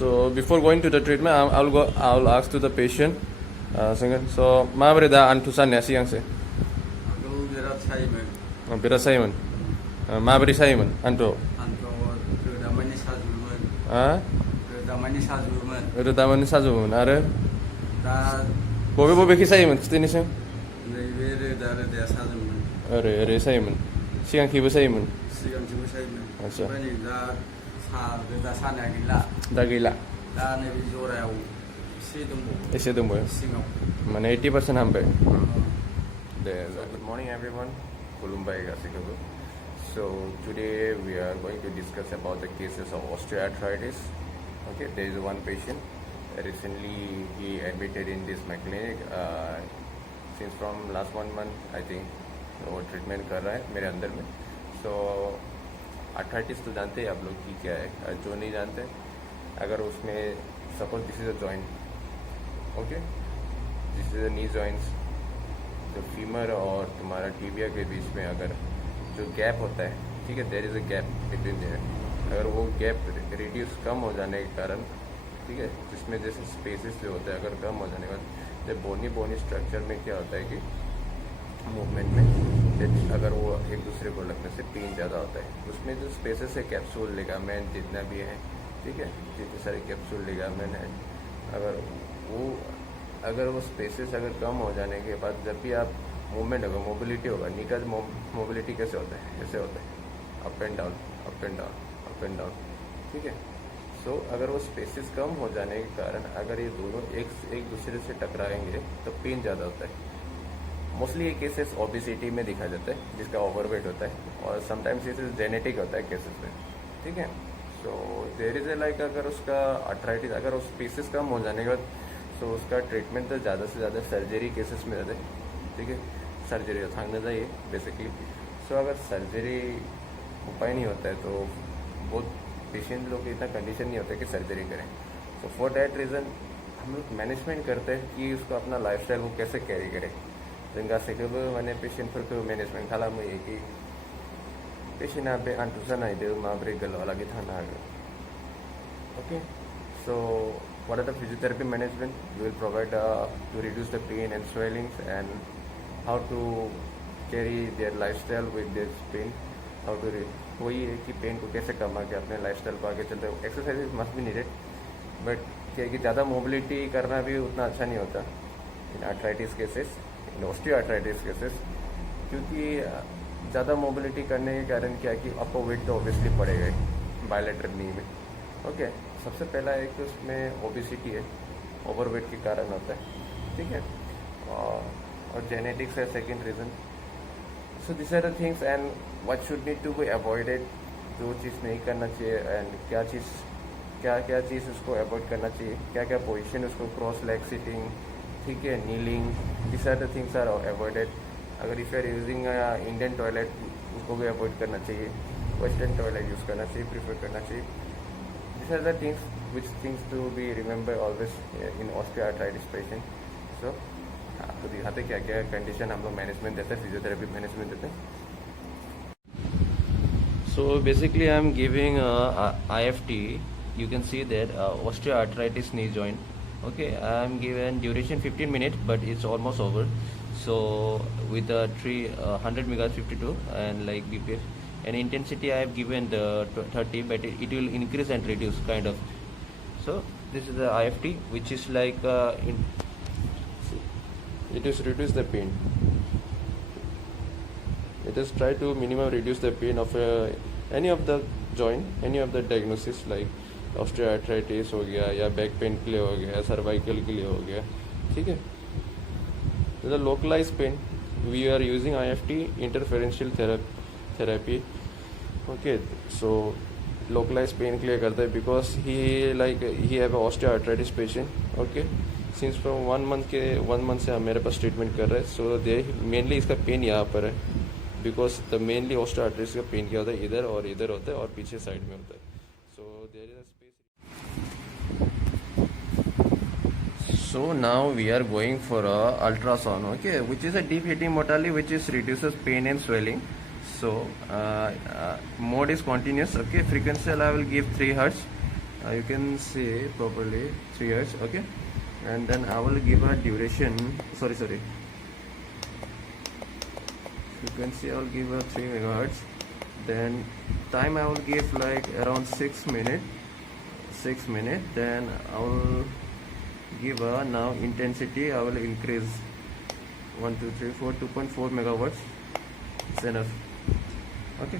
So before going to the treatment, I'll ask to the patient. So माबोरै दा आन्थु सानाया सिगांसो? आगोल बिराद सायोमोन। बिराद सायोमोन। माबोरै सायोमोन आन्थुआव? आन्थुआव रोदामानि साजोबोमोन। रोदामानि साजोबोमोन। रोदामानि साजोबोमोन आरो दा बबेखि सायोमोन खिथानोसै? नैबे रोदाया साजोबोमोन। ओरै सायोमोन। सिगांखिबो सायोमोन। सिगांथिंबो सायोमोन। आच्छा। ओमफ्राय नै दा रोदा सानाया गैला। दा गैला। दा नैबे जरायाव एसे दंबावो। सिङाव। माने 80% हामबाय। Good morning everyone. खुलुमबाय गासैखौबो. So today we are going to discuss about the cases of osteoarthritis. Okay, there is one patient. Recently he admitted in this my clinic. Since from last 1 month I think वो treatment कर रहा है मेरे अंदर में. So arthritis तो जानते हैं आप लोग कि क्या है. जो नहीं जानते, अगर उसमें suppose this is a joint, okay, this is a knee joints, जो फीमर और तुम्हारा टीबिया के बीच में अगर जो गैप होता है, ठीक है, there is a gap between there, अगर वो गैप रिड्यूस कम हो जाने के कारण, ठीक है, जिसमें जैसे स्पेसेस जो होते हैं अगर कम हो जाने के बाद जब बोनी स्ट्रक्चर में क्या होता है कि मूवमेंट में अगर वो एक दूसरे को लगने से पेन ज़्यादा होता है, उसमें जो स्पेसेस है कैप्सूल लिगामेंट जितना भी है, ठीक है, जितने सारे कैप्सूल लिगामेंट है, अगर वो स्पेसेस अगर कम हो जाने के बाद जब भी आप मूवमेंट होगा, मोबिलिटी होगा, नी का मोबिलिटी कैसे होता है, ऐसे होता है, up and down, up and down, up and down, ठीक है. सो अगर वो स्पेसेस कम हो जाने के कारण अगर ये दोनों एक दूसरे से टकराएंगे तो पेन ज़्यादा होता है. मोस्टली ये केसेस ओबेसिटी में दिखा जाता है जिसका ओवरवेट होता है, और समटाइम्स ये जेनेटिक होता है केसेस में, ठीक है. So there is a like अगर उसका आर्थराइटिस अगर उस स्पेसेस कम हो जाने के बाद तो उसका ट्रीटमेंट तो ज़्यादा से ज़्यादा सर्जरी केसेस में रहता है, ठीक है, सर्जरी थांगना चाहिए बेसिकली. सो अगर सर्जरी उपाय नहीं होता है तो बहुत पेशेंट लोग इतना कंडीशन नहीं होता है कि सर्जरी करें. सो फॉर डैट रीज़न हम लोग मैनेजमेंट करते हैं कि उसको अपना लाइफस्टाइल वो कैसे कैरी करें. जों गासैखौबो माने पेशेन्टफोरखौ मैनेजमेंट खालामो कि पेशेन्टआ बे आन्थु सानायदो माबोरै गोलावलागै थानो हागोन. Okay, so what are the physiotherapy management we will provide to reduce the pain and swellings, and how to carry their lifestyle with this pain, how to वही है कि पेन को कैसे कमा के अपने लाइफस्टाइल को आगे चलते. Exercise must be needed, but क्या है कि ज़्यादा मोबिलिटी करना भी उतना अच्छा नहीं होता इन आर्थराइटिस केसेस, इन ऑस्टियोआर्थराइटिस केसेस, क्योंकि ज़्यादा मोबिलिटी करने के कारण क्या है कि आपको वेट तो ऑब्वियसली पड़ेगा ही बायलैटरल नी में. ओके, सबसे पहला एक तो उसमें ओबेसिटी है, ओवरवेट के कारण होता है, ठीक है, और जेनेटिक्स है second reason. So this are the things and what should need to be avoided, जो चीज़ नहीं करना चाहिए एंड क्या चीज़ उसको अवॉइड करना चाहिए, क्या पोजीशन उसको, क्रॉस लेग सिटिंग, ठीक है, kneeling, this are the things are avoided. अगर if you are using Indian toilet उसको भी अवॉइड करना चाहिए, वेस्टर्न टॉयलेट यूज़ करना चाहिए, प्रीफर करना चाहिए. These are the things to be remember always in osteoarthritis patient. So आपको दिखाते क्या क्या कंडीशन हम लोग मैनेजमेंट देते हैं, फिजियोथेरेपी मैनेजमेंट देते हैं. So basically I am giving IFT. You can see that osteoarthritis knee joint. Okay, I am given duration 15 minutes, but it's almost over. So with 300 megas 52 and like BPF. And intensity I have given the 30, but it will increase and reduce kind of. So this is the IFT, which is like it is reduce the pain. It is try to minimum reduce the pain of any of the joint, any of the diagnosis like osteoarthritis हो गया या back pain के लिए हो गया, cervical के लिए हो गया, ठीक है. The localized pain we are using IFT, interferential therapy. Okay, so localized pain के लिए करता है because he have a osteoarthritis patient. Okay, since from 1 month से मेरे पास ट्रीटमेंट कर रहे हैं. So they mainly इसका पेन यहाँ पर है because the mainly osteoarthritis का पेन क्या होता है, इधर होता है और पीछे साइड में होता है. So there is a space. So now we are going for a ultrasound, okay, which is a deep heating modality which is reduces pain and swelling. So mode is continuous. Okay, frequency I will give 3 Hz. You can see properly 3 hours, okay, and then I will give a duration. Sorry, you can see I will give a 3 megahertz. Then time I will give like around 6 minutes. Then I will give a now intensity. I will increase 1 2 3 4 2.4 megawatts. It's enough, okay.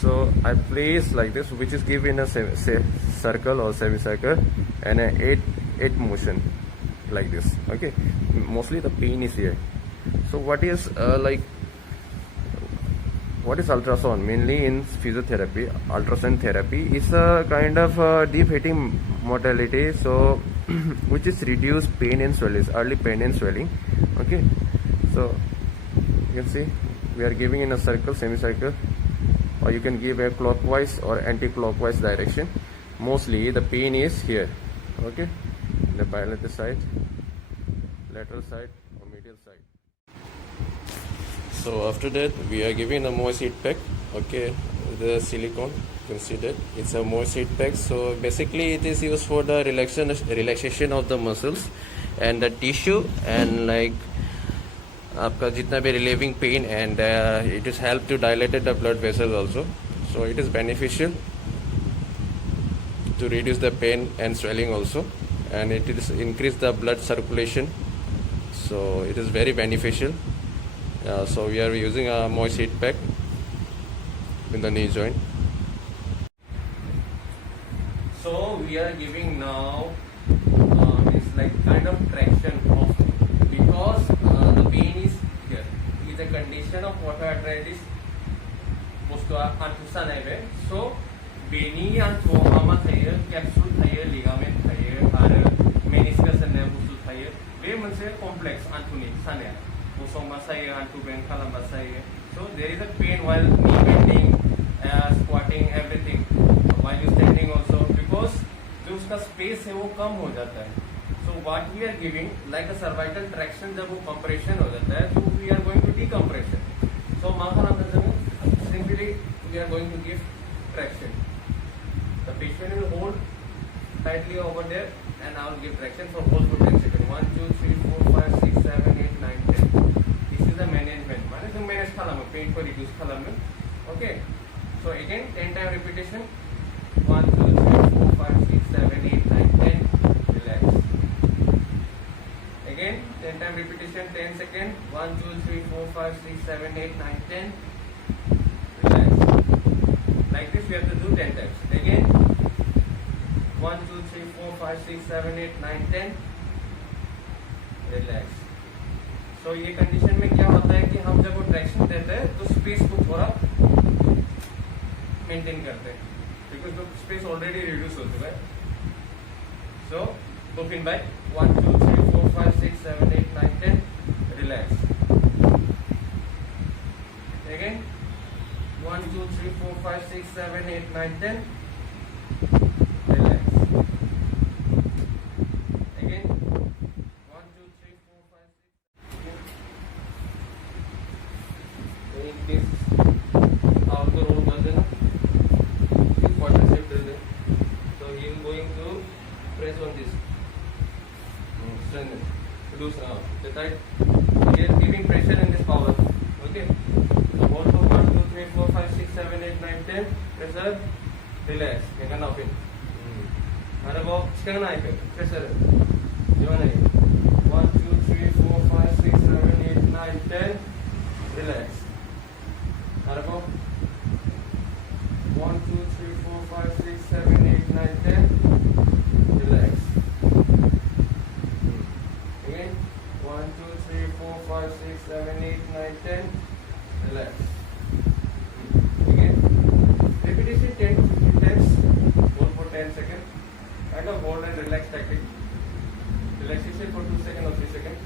So I place like this, which is given a circle or semicircle and a 8 motion like this, okay. Mostly the pain is here. So what is what is ultrasound? Mainly in physiotherapy, ultrasound therapy is a kind of deep heating modality, so which is reduce pain and swelling, early pain and swelling, okay. So you can see we are giving in a circle, semicircle, or you can give a clockwise or anti-clockwise direction. Mostly the pain is here, okay, the bilateral side, lateral side or medial side. So after that we are giving a moist heat pack, okay, the silicone, you can see that it's a moist heat pack. So basically it is used for the relaxation of the muscles and the tissue, and like आपका जितना भी relieving pain, and it is help to dilate the blood vessels also. So it is beneficial to reduce the pain and swelling also, and it is increase the blood circulation. So it is very beneficial. So we are using a moist heat pack in the knee joint. So we are giving now it's like kind of traction of, because the pain is here. Is a condition of osteoarthritis. So beni and trauma thayer, capsule thayer, ligament thayer, or meniscus and nervus thayer. They must say complex anthony sanya. So there is a pain while knee bending, squatting, everything, while you standing also, because जो उसका space है वो कम हो जाता है. So what we are giving, like a cervical traction, जब वो compression हो जाता है, so we are going to decompression. So simply we are going to give traction. The patient will hold tightly over there, and I will give traction for hold for 10 seconds. 1 2 3 4 5 6 7 8 9 10. The management माने तुम manage खालाम pain को reduce खालाम, okay. So again 10 time repetition, 1 2 3 4 5 6 7 8 9 10, relax. Again 10 time repetition, 10 seconds, 1 2 3 4 5 6 7 8 9 10, relax. Like this we have to do 10 times. Again 1 2 3 4 5 6 7 8 9 10, relax. तो ये condition में क्या होता है कि हम जब वो ट्रैक्शन देते हैं तो स्पेस को थोड़ा मेंटेन करते हैं, बिकॉज तो स्पेस ऑलरेडी रिड्यूस हो चुका है. So book in by 1 2 3 4 5 6 7 8 9 10, relax. Again 1 2 3 4 5 6 7 8 9 10, relax. Again आपको रोल कर देना, quadricep drill. So he is going to press on this, strengthen, reduce the tight. He is giving pressure in this power, okay. So hold for 1 2 3 4 5 6 7 8 9 10, pressure, relax. You can open. अरे वो इसका ना आएगा pressure, जो नहीं. 1 2 3 4 5 6 7 8 9 10, relax. Arbo 1 2 3 4 5 6 7 8 9 10, relax. Again 1 2 3 4 5 6 7 8 9 10, relax. Again repetition 10 to 15 times, hold for 10 seconds, kind of hold and relax tactic. Relaxation for 2 seconds or 3 seconds.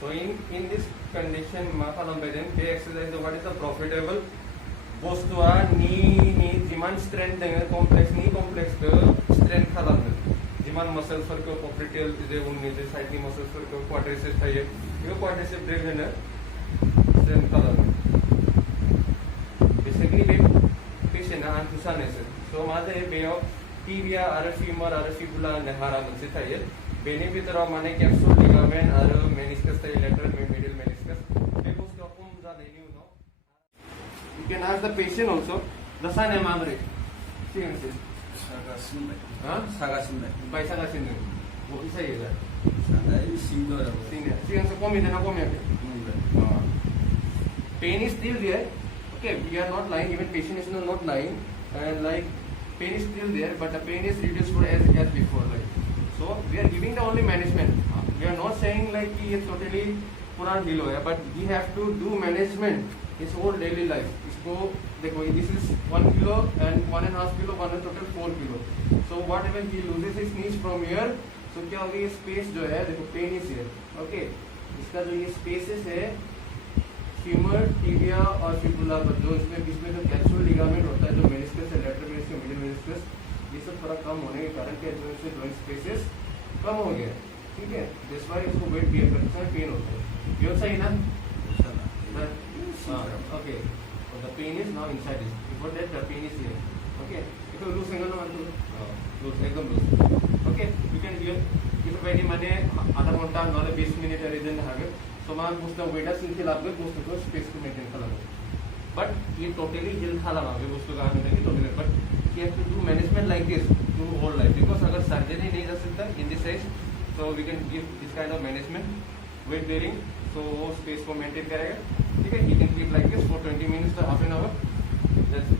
So in this condition, the exercise, what is the profitable? Both to our knee jiman strength complex knee complex strength khalam. Jiman muscles for popliteal is a knee side knee muscles for quadriceps है ये quadriceps drill है strength khalam. माजे बे tibia आरो femur आरो fibula होननाय हारा मोनसे थायो बेनि बिथोराव माने कैप्सूल लिगामेन्ट आरो मेनिस्कास थायो लेटरल मिडिल मेनिस्कास बे बुस्थुआ खम जानायनि उनाव you can ask the patient also the सानाया माबोरै सिगांसिन 사가신다. हा 사가신다. बायसागासिनो बबे जायो दा 사가이 심도라고. सिगांसो खमिदोंना खमियाखै pain is still there. Okay, we are not lying. Even patient is not lying, and like pain is still there, but the pain is reduced for as before. Like so, we are giving the only management. We are not saying like कि ये totally पूरा heal हो गया, but we have to do management his whole daily life. इसको देखो this is 1 kilo and 1.5 kilo, 1 is total 4 kilo. So whatever he loses his knees from here, so क्या होगा ये space जो है देखो pain is here. Okay, इसका जो ये spaces है फीमर टिबिया और फिबुला पर जो इसमें बीच में जो कैप्सूल लिगामेंट होता है जो मेनिस्कस है लेटरल मेनिस्कस मिडिल मेनिस्कस ये सब थोड़ा कम होने के कारण क्या जो इससे जॉइंट स्पेसेस कम हो गया ठीक है दिस वाई इसको वेट बियर करते हैं पेन होता है ये सही ना okay the pain is now inside this before that the pain is here okay if you loose angle one two loose एकदम loose okay you can hear if very माने आधा घंटा नले 20 मिनिट रीजन हागे समान बुस्थु वेटा सिंथि लाबगोन बुस्थुखौ स्पेसखौ मेंटेन खालामो but ये टोटली हिल खालामा बे बुस्थुखौ आं होनदों कि totally but you have to do management like this to whole life because अगर सर्जरी नहीं कर सकता in this age so we can give this kind of management weight bearing so वो स्पेस को मेंटेन करेगा ठीक है you can keep like this for 20 minutes to half an hour that's